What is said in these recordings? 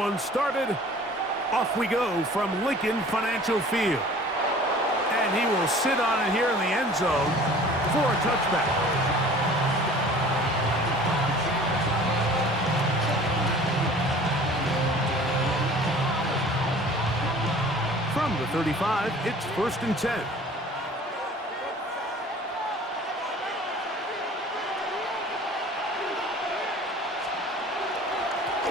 one started. Off we go from Lincoln Financial Field. And he will sit on it here in the end zone for a touchback. From the 35, it's 1st and 10.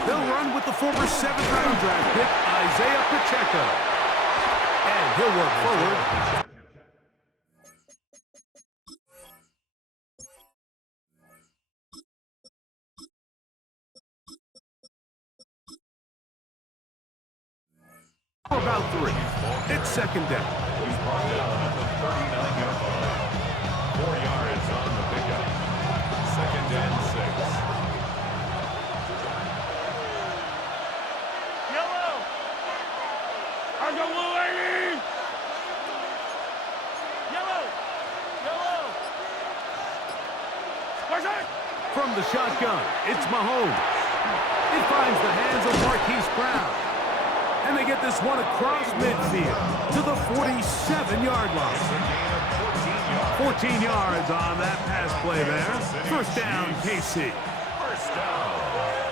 They'll run with the former 7th-round draft pick, Isaiah Pacheco. And he'll work forward. For about 3. It's 2nd down. He's brought down at the 39-yard line. 4 yards on the pickup. 2nd and 6. Yellow! I go blue, lady! Yellow! Yellow! Where's it? From the shotgun, it's Mahomes. He finds the hands of Marquise Brown. And they get this one across midfield to the 47-yard line. 14 yards on that pass play there. 1st down, KC. 1st down.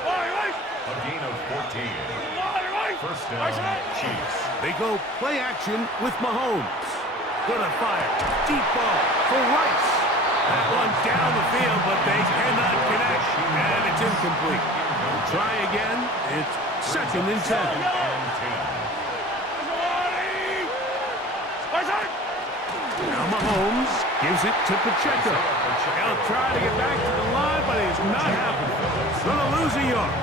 A gain of 14. 1st down, Chiefs. They go play action with Mahomes. Gonna fire. Deep ball for Rice. That one down the field, but they cannot connect. And it's incomplete. Try again. It's 2nd and 10. Now Mahomes gives it to Pacheco. He'll try to get back to the line, but it's not happening. Gonna lose a yard.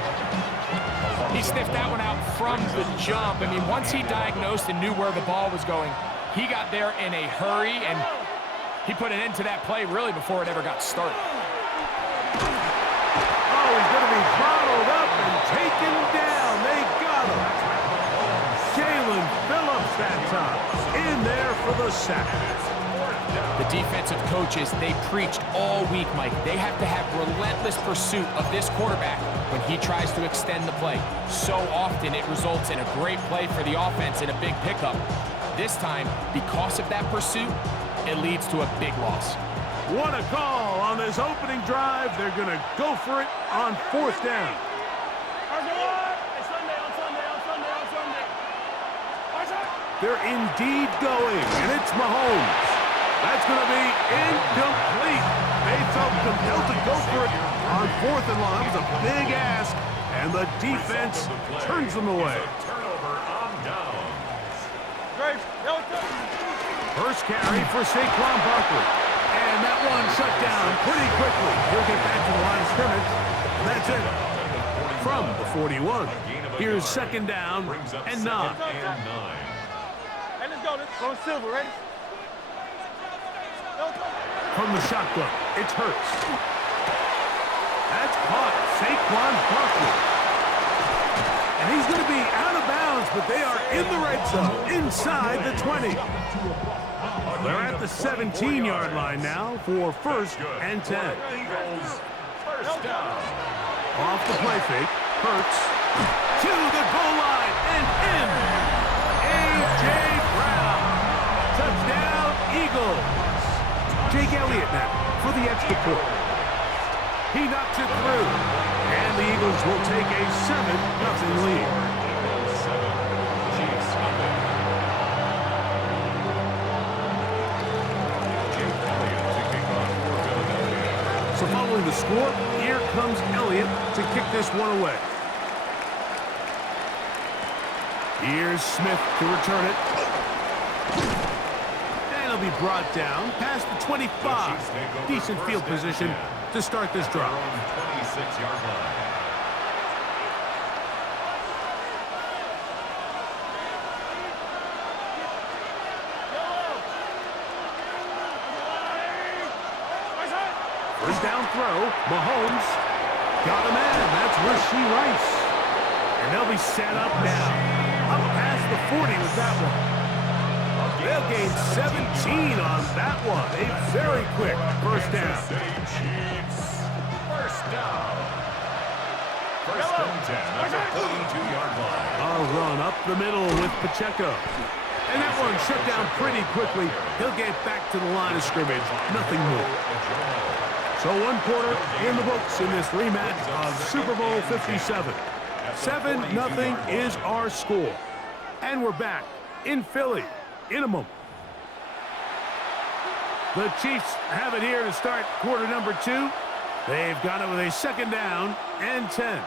He sniffed that one out from the jump. I mean, once he diagnosed and knew where the ball was going, he got there in a hurry, and he put an end to that play really before it ever got started. Oh, he's going to be bottled up and taken down. They got him. Jalen Phillips that time. In there for the sack. The defensive coaches, they preached all week, Mike. They have to have relentless pursuit of this quarterback when he tries to extend the play. So often it results in a great play for the offense and a big pickup. This time, because of that pursuit, it leads to a big loss. What a call on this opening drive. They're going to go for it on 4th down. They're indeed going, and it's Mahomes. That's going to be incomplete. They felt compelled to go for it on 4th and long. That was a big ask, and the defense turns them away. Turnover on downs. 1st carry for Saquon Barkley. And that one shut down pretty quickly. He'll get back to the line of scrimmage. And that's it. From the 41. Here's 2nd down and 9. Hey, let's go. Let's go silver. Ready? From the shotgun, it's Hurts. That's caught. Saquon Barkley. And he's going to be out of bounds, but they are in the red zone, inside the 20. They're at the 17-yard line now for 1st and 10. Eagles, 1st down. Off the play fake, Hurts to the goal line and in. A.J. Brown. Touchdown, Eagles. Jake Elliott now for the extra point. He knocks it through, and the Eagles will take a 7-0 lead. So following the score, here comes Elliott to kick this one away. Here's Smith to return it. And he'll be brought down past the 25. Decent field position to start this drive. 26-yard line. First down throw, Mahomes got him in. That's Rashee Rice. And they'll be set up now. Up past the 40 with that one. They'll gain 17 on that one. A very quick first down. First down. 1st and 10 at the 32-yard line. Up the middle with Pacheco. And that one shut down pretty quickly. He'll get back to the line of scrimmage. Nothing more. So 1 quarter in the books in this rematch of Super Bowl 57. 7-0 is our score. And we're back in Philly in a moment. The Chiefs have it here to start quarter number 2. They've got it with a 2nd down and 10.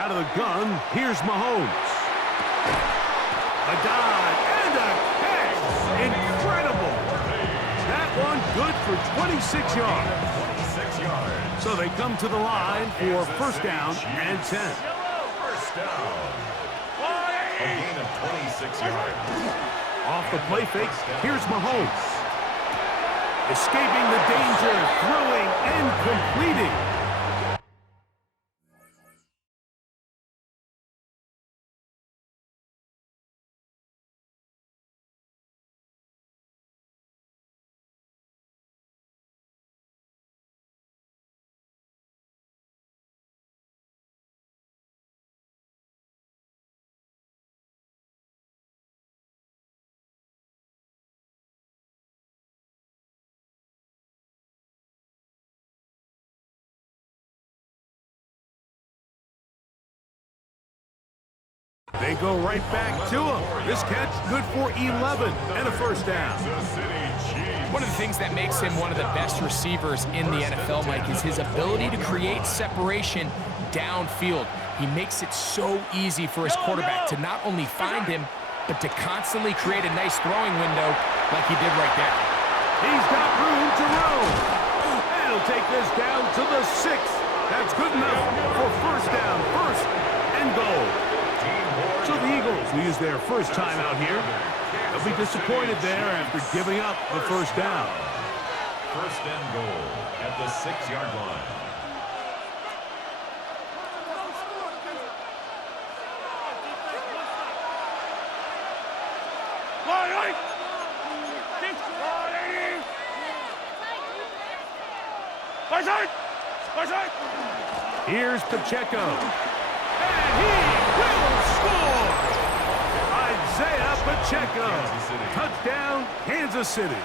Out of the gun, here's Mahomes. A dive and a catch. Incredible. That one good for 26 yards. 26 yards. So they come to the line for 1st down and 10. First down. A gain of 26 yards. Off the play fake, here's Mahomes. Escaping the danger, throwing and completing. They go right back to him. This catch good for 11 and a 1st down. One of the things that makes him one of the best receivers in the NFL, Mike, is his ability to create separation downfield. He makes it so easy for his quarterback to not only find him, but to constantly create a nice throwing window like he did right there. He's got room to roam. And he'll take this down to the 6th. That's good enough for 1st down, 1st and goal. So the Eagles will use their first time out here. They'll be disappointed there after giving up the 1st down. 1st and goal at the 6-yard line. Here's Pacheco. And he will score! Isaiah Pacheco. Touchdown, Kansas City.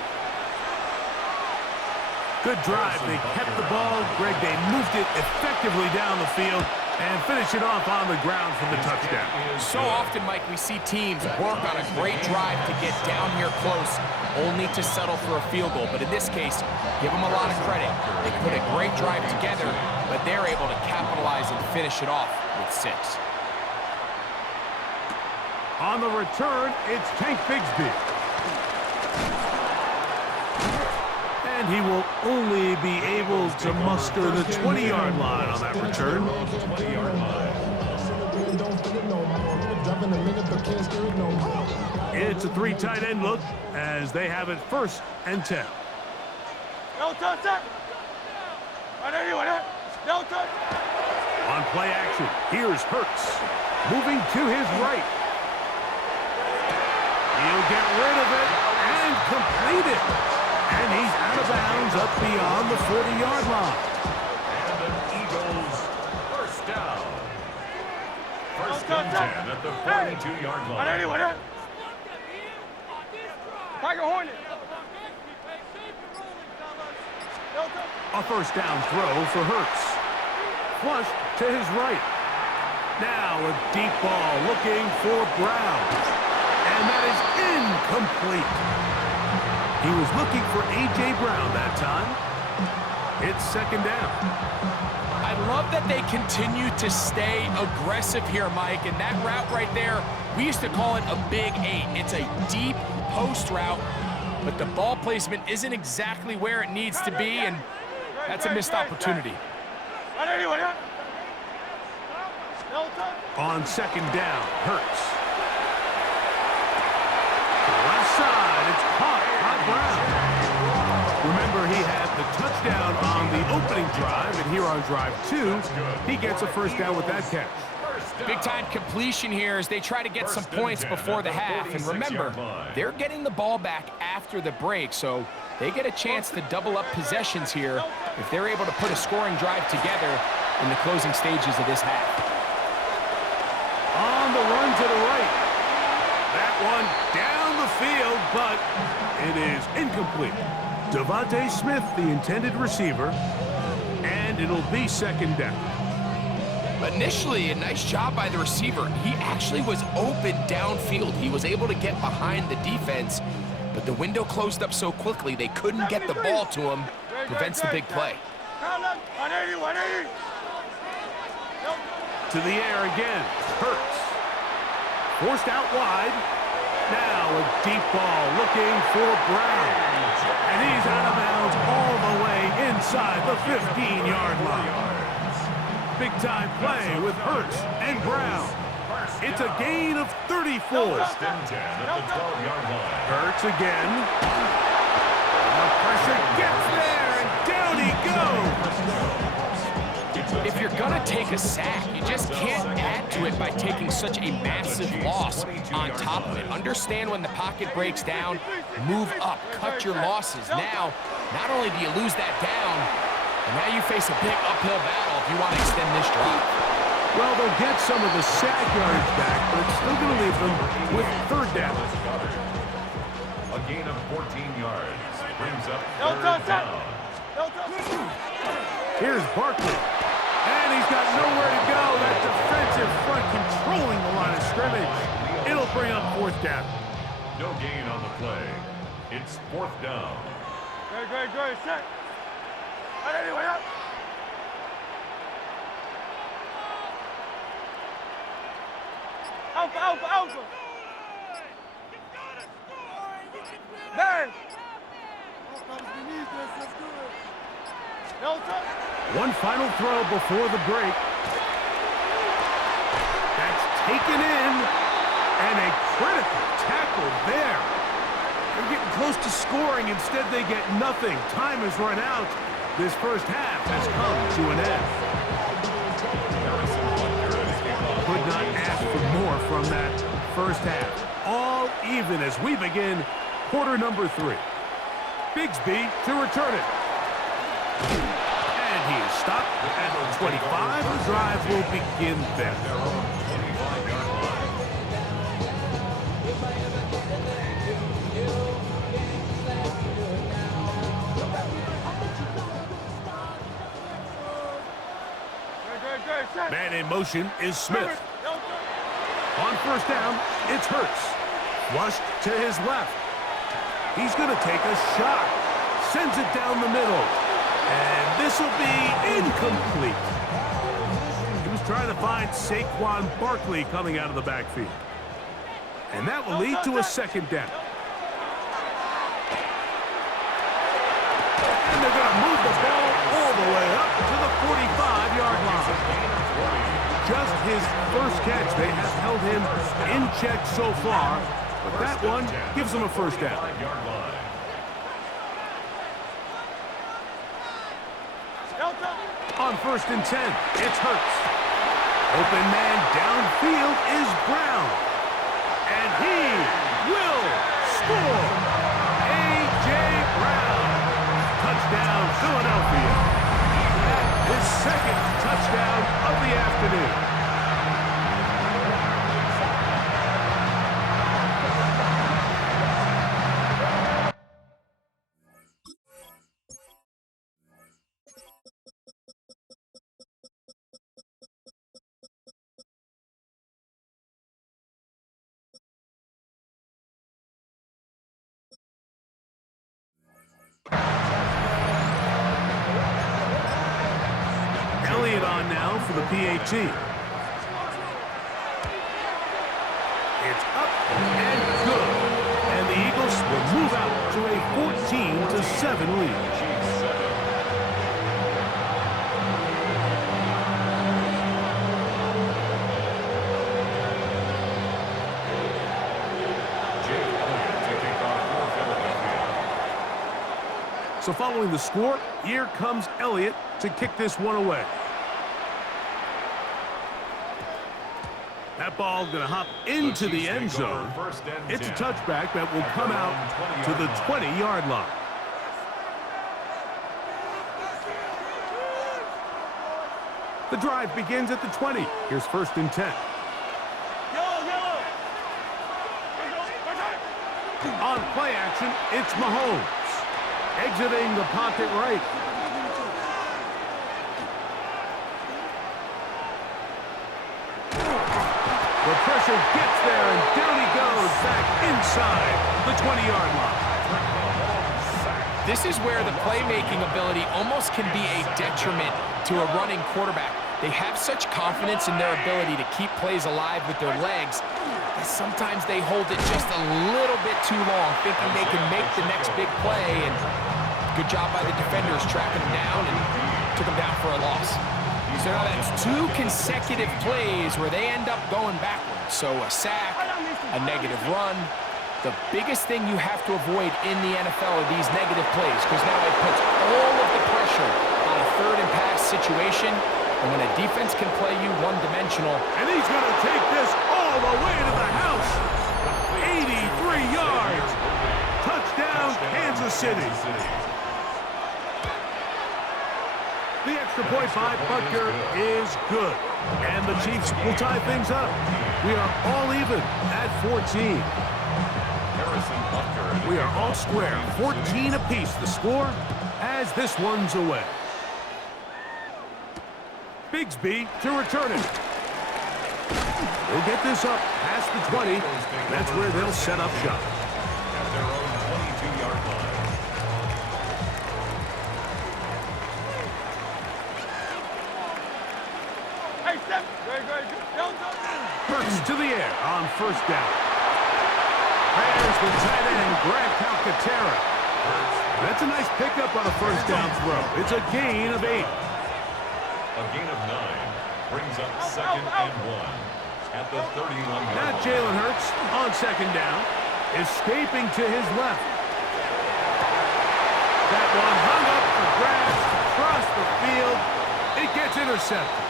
Good drive. They kept the ball. Greg, they moved it effectively down the field and finish it off on the ground for the touchdown. So often, Mike, we see teams work on a great drive to get down here close, only to settle for a field goal. But in this case, give them a lot of credit. They put a great drive together, but they're able to capitalize and finish it off with 6. On the return, it's Tank Bigsby. And he will only be able to muster the 20-yard line on that return. 20-yard line. It's a 3 tight end look as they have it 1st and 10. On play action, here's Hurts. Moving to his right. He'll get rid of it and complete it. And he's out of bounds up beyond the 40-yard line. And the Eagles 1st down. 1st and 10 at the 42-yard line. A 1st down throw for Hurts. Flushed to his right. Now a deep ball looking for Brown. And that is incomplete. He was looking for A.J. Brown that time. It's 2nd down. I love that they continue to stay aggressive here, Mike, and that route right there, we used to call it a big 8. It's a deep post route, but the ball placement isn't exactly where it needs to be, and that's a missed opportunity. On 2nd down, Hurts. Left side, it's caught by Brown. Remember, he had the touchdown on the opening drive, and here on drive 2, he gets a 1st down with that catch. 1st Big-time completion here as they try to get some points before the half. And remember, they're getting the ball back after the break, so they get a chance to double up possessions here if they're able to put a scoring drive together in the closing stages of this half. On the run to the right. That one down the field, but it is incomplete. Devontae Smith, the intended receiver, and it'll be second down. Initially, a nice job by the receiver. He actually was open downfield. He was able to get behind the defense, but the window closed up so quickly they couldn't get the ball to him. Prevents the big play. 180, 180. To the air again. Hurts. Forced out wide. Now a deep ball looking for Brown. And he's out of bounds all the way inside the 15-yard line. Big-time play with Hurts and Brown. It's a gain of 34. First and 10 at the 12-yard line. Hurts again. The pressure gets there, and down he goes. If you're going to take a sack, you just can't add to it by taking such a massive loss on top of it. Understand when the pocket breaks down, move up, cut your losses. Now, not only do you lose that down, but now you face a big uphill battle if you want to extend this drive. Well, they'll get some of the sack yardage back, but it's still going to leave them with third down. A gain of 14 yards brings up third down. Here's Barkley. And he's got nowhere to go. That defensive front controlling the line of scrimmage. It'll bring up fourth down. No gain on the play. It's fourth down. Great, set. 180, way up. Alpha. Bang. One final throw before the break. That's taken in. And a critical tackle there. They're getting close to scoring. Instead, they get nothing. Time has run out. This first half has come to an end. Could not ask for more from that first half. All even as we begin quarter number 3. Bigsby to return it. And he is stopped at the 25. The drive will begin then. Man in motion is Smith. On first down, it's Hurts. Flushed to his left. He's going to take a shot. Sends it down the middle. And this will be incomplete. He was trying to find Saquon Barkley coming out of the backfield. And that will lead to a second down. And they're going to move the ball all the way up to the 45-yard line. Just his first catch. They have held him in check so far, but that one gives them a first down. On first and 10, it's Hurts. Open man downfield is Brown. And he will score. A.J. Brown. Touchdown, Philadelphia. His second touchdown of the afternoon. Elliott on now for the PAT. It's up and good. And the Eagles will move out to a 14-7 lead. So following the score, here comes Elliott to kick this one away. That ball going to hop into the end zone. It's a touchback that will come out to the 20-yard line. The drive begins at the 20. Here's 1st and 10. On play action, it's Mahomes. Exiting the pocket right. The pressure gets there, and down he goes back inside the 20-yard line. This is where the playmaking ability almost can be a detriment to a running quarterback. They have such confidence in their ability to keep plays alive with their legs that sometimes they hold it just a little bit too long, thinking they can make the next big play. And good job by the defenders tracking him down and took him down for a loss. So now that's 2 consecutive plays where they end up going backwards. So a sack, a negative run. The biggest thing you have to avoid in the NFL are these negative plays, because now it puts all of the pressure on a 3rd and pass situation. And when a defense can play you one-dimensional. And he's going to take this all the way to the house. 83 yards. Touchdown, Kansas City. The extra point by Butker is good. And the Chiefs will tie things up. We are all even at 14. We are all square. 14 apiece the score as this one's away. Bigsby to return it. They'll get this up past the 20. That's where they'll set up shop. At their own 22-yard line. Hey, step. Very good. Hurts to the air on 1st down. There's the tight end, Greg Calcaterra. That's a nice pickup on a 1st down throw. It's a gain of 8. A gain of 9 brings up 2nd and 1 at the 31-yard line. Now Jalen Hurts on 2nd down, escaping to his left. That one hung up for grabs across the field. It gets intercepted.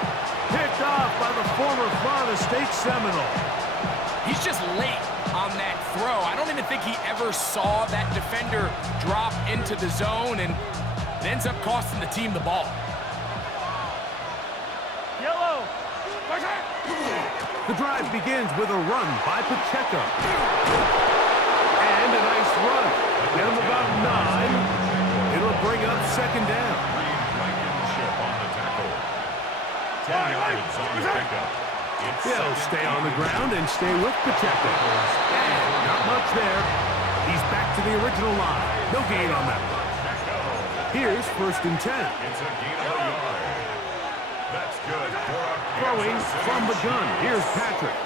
Picked off by the former Florida State Seminole. He's just late on that throw. I don't even think he ever saw that defender drop into the zone, and it ends up costing the team the ball. Yellow. The drive begins with a run by Pacheco. And a nice run. Down about 9. It'll bring up 2nd down. Blankenship on the tackle. 10 yards on the pickup. He'll stay on the ground and stay with Pacheco. And not much there. He's back to the original line. No gain on that one. Here's 1st and 10. It's a gain of a yard. That's good for a Throwing from the gun. Here's Patrick.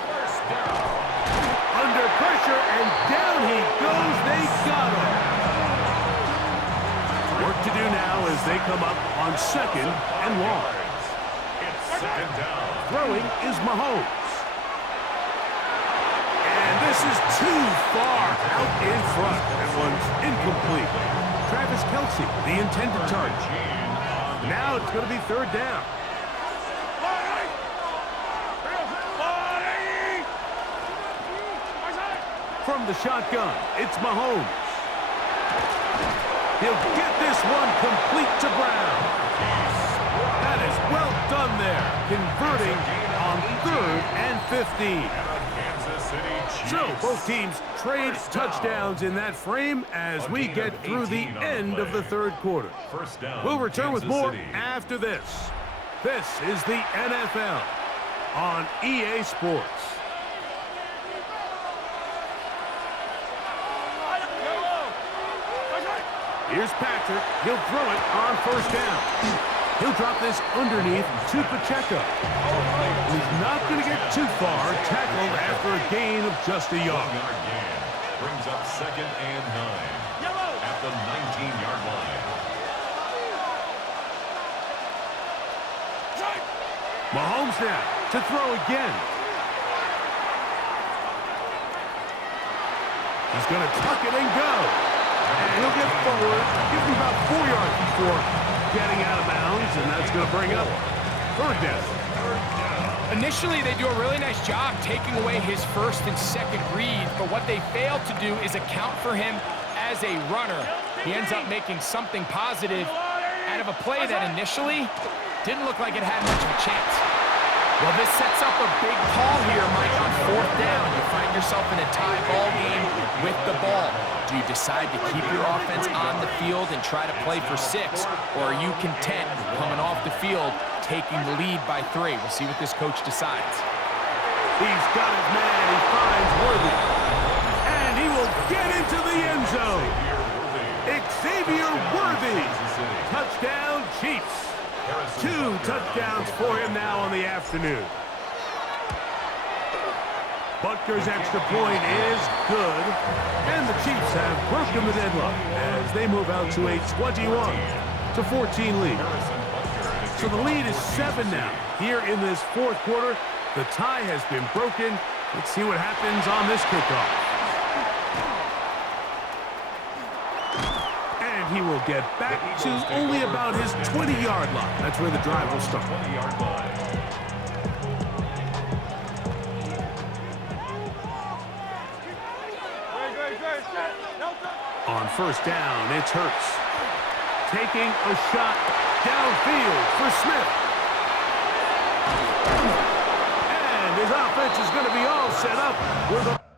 Under pressure, and down he goes. They got him. Work to do now as they come up on 2nd and long. It's 2nd down. Throwing is Mahomes. And this is too far out in front. That one's incomplete. Travis Kelce, the intended target. Now it's going to be 3rd down. From the shotgun, it's Mahomes. He'll get this one complete to Brown. That is well done there, converting on 3rd and 15. So both teams trade touchdowns in that frame as we get through the end of the 3rd quarter. First down, We'll return with more Kansas City. after this. This is the NFL on EA Sports. Here's Patrick. He'll throw it on 1st down. He'll drop this underneath to Pacheco. He's not going to get too far. Tackled after a gain of just a yard. 1-yard gain brings up 2nd and 9 at the 19-yard line. Mahomes now to throw again. He's going to tuck it and go. And he'll get forward. Gives him about 4 yards before getting out of bounds, and that's going to bring up 3rd down. Initially, they do a really nice job taking away his first and second read, but what they fail to do is account for him as a runner. He ends up making something positive out of a play that initially didn't look like it had much of a chance. Well, this sets up a big call here, Mike, on fourth down. You find yourself in a tie ball game with the ball. Do you decide to keep your offense on the field and try to play for 6, or are you content coming off the field, taking the lead by 3? We'll see what this coach decides. He's got his man. He finds Worthy. And he will get into the end zone. Xavier Worthy. Touchdown, Chiefs. 2 touchdowns for him now on the afternoon. Butker's extra point is good. And the Chiefs have broken the deadlock as they move out to a 21-14 lead. So the lead is 7 now. Here in this fourth quarter, the tie has been broken. Let's see what happens on this kickoff. And he will get back to only about his 20-yard line. That's where the drive will start. 20-yard line. On first down, it's Hurts. Taking a shot downfield for Smith. And his offense is going to be all set up with a